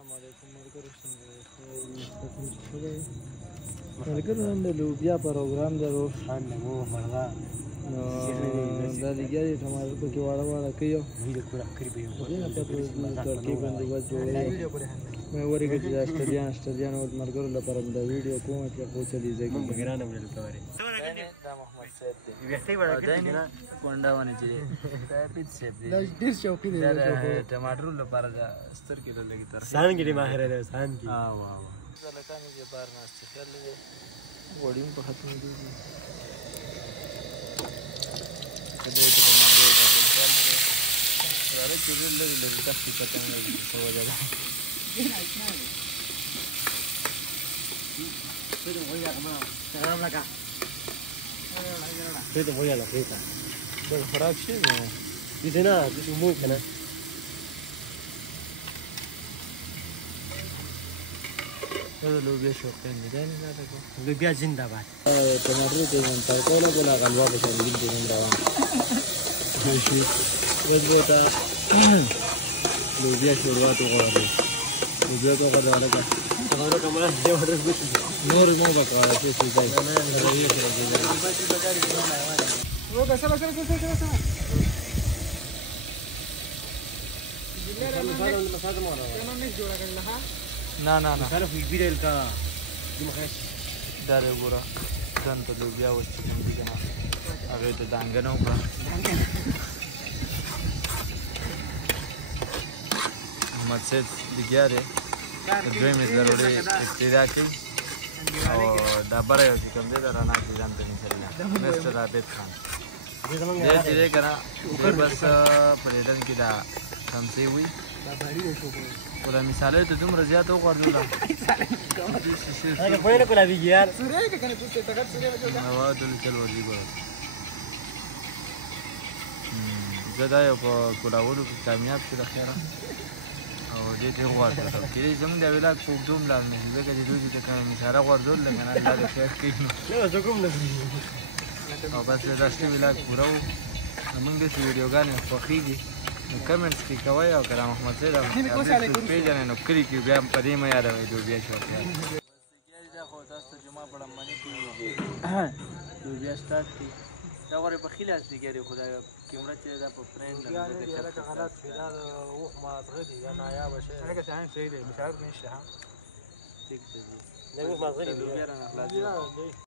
السلام علیکم ملګرو ملګرو نن د لوبیا پروګرام درو نو دا لګیا دي ټماټر پکې واړه واړه کوي ترکیب بندوبست جوړوي مې ورګه چې استالیان او ملګرو لپاره دا ویډیو کوم چې په چلی ځای دا محمد صاحب دی کونډه ونه چې دا پیټ صاحب دی ډیر شوقي دی ټماټر لپاره دا ستر کیلو لګي تر سان کې ماهر دی سان کې واه زلکانې دې بار ناشته کړلې وړیم په ختم دي کله چې ټماټر راځي چې لري تاسو پته نه لري څه وجه ده Pero voy a comer. Te agarro acá. Te voy a la frita. Pero خراب شي نو. دې نه د مو کنه. دا لوبیا شوقین دي نه دا کو. لوبیا زنده باد. ټماټر دې نن تر کوله بولا غلوا به شامل دي نن روان. شي. وځه لوبیا شروعات وغواړي. لوبیا کو غواړي لکه. हमारा कमरा है और कुछ नूर मो बकवास है सीधा ये कर दे वो बस ना ना ना सर फिर भी रेल का दारे गोरा दन तो लोबिया वस्तु की करना अरे तो दांगना ऊपर मोहम्मद सैयद दिखा रे دوی مې ضروري ابتدا کوي او دا بره یو چې کوم دی د رڼا چې ځان ته نیسلی مستر عابد خان دی چې دی که نه دی بس په لیدن کې دا څمڅۍ وي خو دا مثالۍ ته دومره زیاته وغورځوله هوا دل چل ورځي ګوره زه دا یو په کولاولو کې کامیاب شو د خیره او دې ته غواړم چې زموږ د ولایت په دوم لاندې ځکه چې دوی ته کوم اشاره غوړدول لکه نه الله دې خیر کړي نو زه کوم نه او بس دا چې ولایت پوره و موږ د ویډیوګانې خوښیږي نو کمنټس کې کوئ او کرام محمد صاحب پیژنئ نو کلي کې بیا په دې مه یادوئ لوبیا شوقیان دا خو تاسو ته جمعه په لمنې کې لوبیا سټارټ کړي دا غواړي په ښي لاس لګېږي خو دا کیمره چې دا په فرینډ لکه غلط دی دا اوښ مازغه دي دا نایابه شی هغه شیان صحیح دی مشارت نشته ها ټیک دی دا اوښ مازغه دي